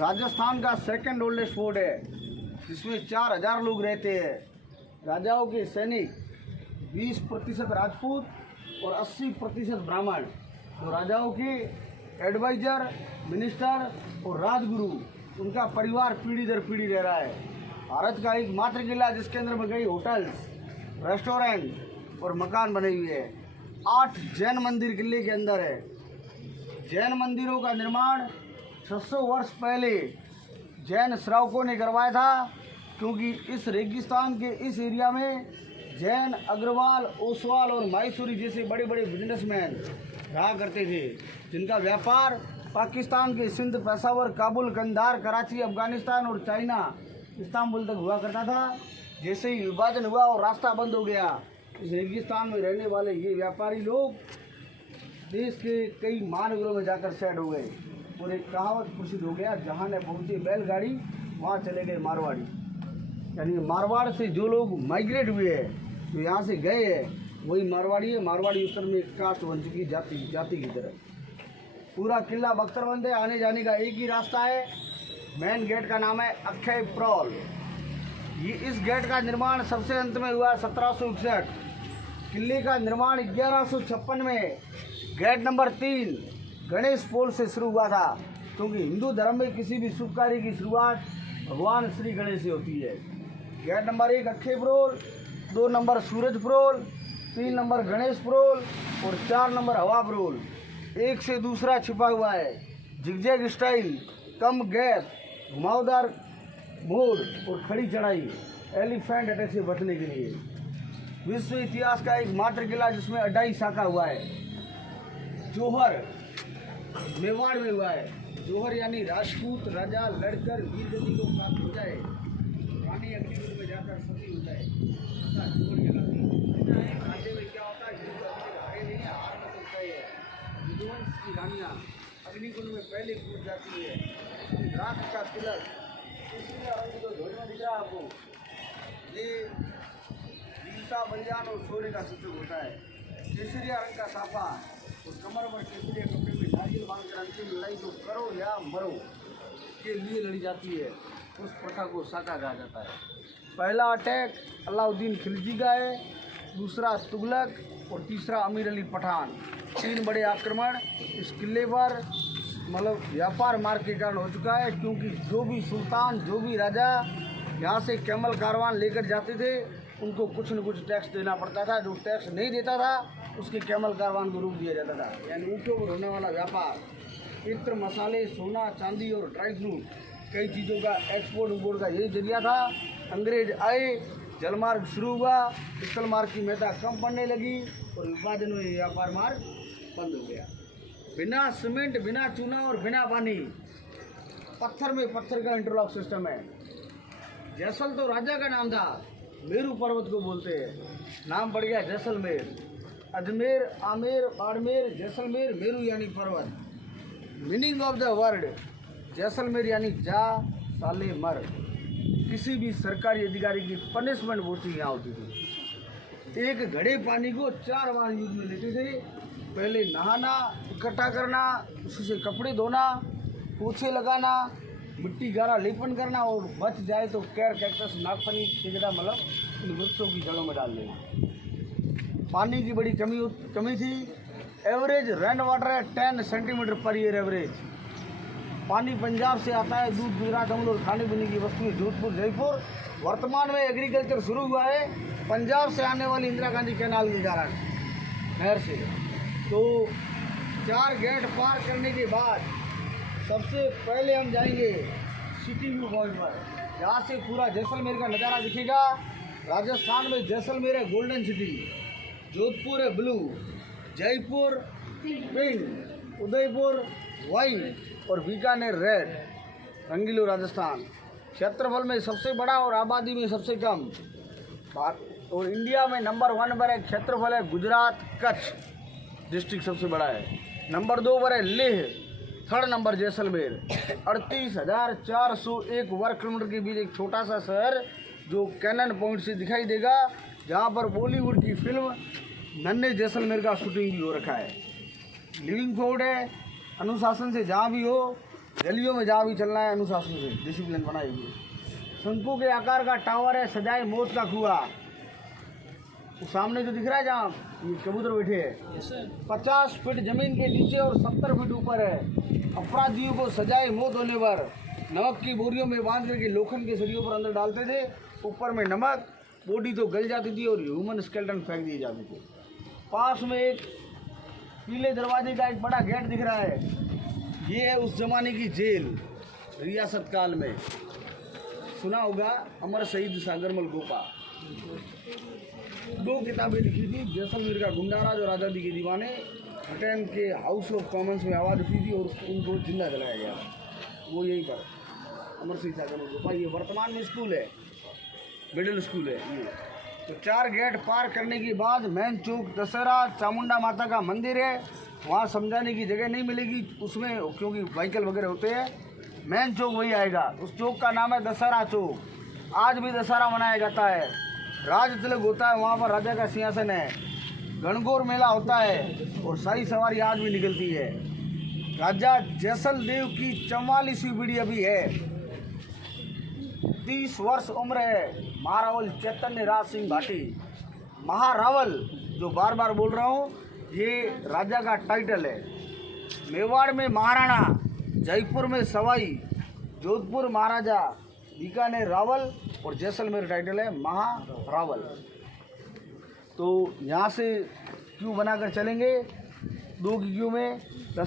राजस्थान का second oldest fort है, जिसमें 4000 लोग रहते हैं। राजाओं के सैनिक 20% राजपूत और 80% ब्राह्मण। तो राजाओं के एडवाइजर, मिनिस्टर और राजगुरु, उनका परिवार पीढ़ी दर पीढ़ी रह रहा है। भारत का एक मात्र किला जिसके अंदर में कई होटल्स, रेस्टोरेंट और मकान बने हुए हैं। 8 जैन मंदिर किले के अंदर है। जैन मंदिरों का निर्माण 600 वर्ष पहले जैन श्रावकों ने करवाया था, क्योंकि इस रेगिस्तान के इस एरिया में जैन, अग्रवाल, ओसवाल और माहेश्वरी जैसे बड़े बड़े बिजनेसमैन रहा करते थे, जिनका व्यापार पाकिस्तान के सिंध, पेशावर, काबुल, कंधार, कराची, अफगानिस्तान और चाइना, इस्तांबुल तक हुआ करता था। जैसे ही विभाजन हुआ और रास्ता बंद हो गया, इस रेगिस्तान में रहने वाले ये व्यापारी लोग देश के कई महानगरों में जाकर सेट हो गए और एक कहावत प्रसिद्ध हो गया, जहाँ ने पहुँची बैलगाड़ी वहाँ चले गए मारवाड़ी। यानी मारवाड़ से जो लोग माइग्रेट हुए हैं, जो यहाँ से गए हैं, वही मारवाड़ी है। मारवाड़ी उत्तर में एक कास्ट बन चुकी जाति की तरह। पूरा किला बख्तरबंद है, आने जाने का एक ही रास्ता है। मेन गेट का नाम है अक्षय प्रौल। ये इस गेट का निर्माण सबसे अंत में हुआ 1761। किले का निर्माण 1156 में गेट नंबर 3 गणेश पोल से शुरू हुआ था, क्योंकि हिंदू धर्म में किसी भी शुभ कार्य की शुरुआत भगवान श्री गणेश से होती है। गेट नंबर 1 अक्षय प्रोल, 2 नंबर सूरज प्रोल, 3 नंबर गणेश प्रोल और 4 नंबर हवा प्रोल। एक से दूसरा छिपा हुआ है। जिगजैग स्टाइल, कम गैप, घुमावदार मोड़ और खड़ी चढ़ाई एलिफेंट अटैक से बचने के लिए। विश्व इतिहास का एक मात्र किला जिसमें 2.5 शाखा हुआ है। जोहर मेवाड़ में हुआ है। जोहर यानी राजपूत राजा लड़कर वीर गति को प्राप्त हो जाए, रानी अग्निकुंड में जाकर सती हो जाए, राज्य में क्या होता है, हारे नहीं, हार में तो तय है। विध्वंस की रानियाँ अग्निकुंड में पहले कूद जाती है। राष्ट्र का तिलक, तीसरा रंग जो ध्वज में दिख रहा है आपको, ये वीरता, बलिदान और शौर्य का सूचक होता है। केसरिया रंग का साफा और कमर पर केसरिया कपड़े में नारियल बांधकर अंतिम लड़ाई जो करो या मरो के लिए लड़ी जाती है, उस प्रथा को साका कहा जाता है। पहला अटैक अलाउद्दीन खिलजी का है, दूसरा तुगलक और तीसरा अमीर अली पठान। 3 बड़े आक्रमण इस किले पर मतलब व्यापार मार्ग के कारण हो चुका है, क्योंकि जो भी सुल्तान, जो भी राजा यहाँ से कैमल कारवान लेकर जाते थे, उनको कुछ न कुछ टैक्स देना पड़ता था। जो टैक्स नहीं देता था, उसके कैमल कारवान को रोक दिया जाता था। यानी ऊँटों पर होने वाला व्यापार, इत्र, मसाले, सोना, चांदी और ड्राई फ्रूट, कई चीज़ों का एक्सपोर्ट इम्पोर्ट का यही जरिया था। अंग्रेज आए, जलमार्ग शुरू हुआ, स्थल मार्ग की महत्ता कम पड़ने लगी और विभाजन में व्यापार मार्ग बंद हो गया। बिना सीमेंट, बिना चूना और बिना पानी, पत्थर में पत्थर का इंटरलॉक सिस्टम है। जैसल तो राजा का नाम था, मेरू पर्वत को बोलते हैं, नाम पड़ गया जैसलमेर। अजमेर, आमेर, बाड़मेर, जैसलमेर, मेरू यानी पर्वत। Meaning of the word Jaisalmer यानी जा साले मर। किसी भी सरकारी अधिकारी की पनिशमेंट होती यहाँ होती थी। एक घड़े पानी को 4 बार यूज में लेते थे। पहले नहाना, इकट्ठा करना, उसी से कपड़े धोना, पोछे लगाना, मिट्टी गारा लेपन करना और बच जाए तो कैर, कैक्टस, नागफनी, खिजड़ा मतलब इन वृक्षों की जड़ों में डाल देना। पानी की बड़ी कमी थी। एवरेज रेन वाटर है 10 सेंटीमीटर पर ईयर एवरेज। पानी पंजाब से आता है, दूध गुजरात, अमूल और खाने पीने की वस्तुएं जोधपुर, जयपुर। वर्तमान में एग्रीकल्चर शुरू हुआ है पंजाब से आने वाली इंदिरा गांधी कैनाल के कारण, नहर से। तो 4 गेट पार करने के बाद सबसे पहले हम जाएंगे सिटी व्यू पॉइंट पर, जहाँ से पूरा जैसलमेर का नज़ारा दिखेगा। राजस्थान में जैसलमेर है गोल्डन सिटी, जोधपुर है blue, Jaipur pink, Udaipur wine और बीकानेर रेड। रंगीलो राजस्थान क्षेत्रफल में सबसे बड़ा और आबादी में सबसे कम। और इंडिया में नंबर 1 पर है क्षेत्रफल है गुजरात, कच्छ डिस्ट्रिक्ट सबसे बड़ा है। नंबर 2 पर है लेह, 3rd नंबर जैसलमेर। 38,401 वर्ग किलोमीटर के बीच एक छोटा सा शहर जो कैनन पॉइंट से दिखाई देगा, जहाँ पर बॉलीवुड की फिल्म नन्हे जैसलमेर का शूटिंग भी हो रखा है। लिविंग फोर्ट है, अनुशासन से जहाँ भी हो गलियों में जहाँ भी चलना है अनुशासन से, डिसिप्लिन बनाए हुए। शंकु के आकार का टावर है, सजाए मौत का कुआं। वो सामने जो दिख रहा है जहाँ ये कबूतर बैठे हैं, 50 फीट जमीन के नीचे और 70 फीट ऊपर है। अपराधियों को सजाए मौत होने पर नमक की बोरियों में बांध करके लोखंड के सरियों पर अंदर डालते थे, ऊपर में नमक, बॉडी तो गल जाती थी और ह्यूमन स्केलेटन फेंक दिए जाते थे। पास में एक पीले दरवाजे का एक बड़ा गेट दिख रहा है, ये है उस जमाने की जेल रियासत काल में। सुना होगा अमर शहीद सागरमल गोपा। 2 किताबें लिखी थी, जैसलमेर का गुंडाराज और आज़ादी के दीवाने। ब्रिटेन के हाउस ऑफ कॉमन्स में आवाज़ उठी थी और उनको जिंदा जलाया गया। वो यहीं पर अमर शहीद सागरमल गोपा। ये वर्तमान में स्कूल है, मिडिल स्कूल है ये। तो 4 गेट पार करने के बाद मेन चौक दशहरा चामुंडा माता का मंदिर है, वहाँ समझाने की जगह नहीं मिलेगी उसमें, क्योंकि व्हीकल वगैरह होते हैं। मेन चौक वही आएगा, उस चौक का नाम है दशहरा चौक। आज भी दशहरा मनाया जाता है, राज तिलक होता है, वहाँ पर राजा का सिंहासन है, गणगौर मेला होता है और शाही सवारी आज भी निकलती है। राजा जैसल देव की 44वीं पीढ़ी अभी है, 30 वर्ष उम्र है। महारावल चैतन्य राज सिंह भाटी। महारावल जो बार बार बोल रहा हूँ, ये राजा का टाइटल है। मेवाड़ में महाराणा, जयपुर में सवाई, जोधपुर महाराजा, बीकानेर रावल और जैसलमेर टाइटल है महारावल। तो यहाँ से क्यू बनाकर चलेंगे 2 की क्यू में।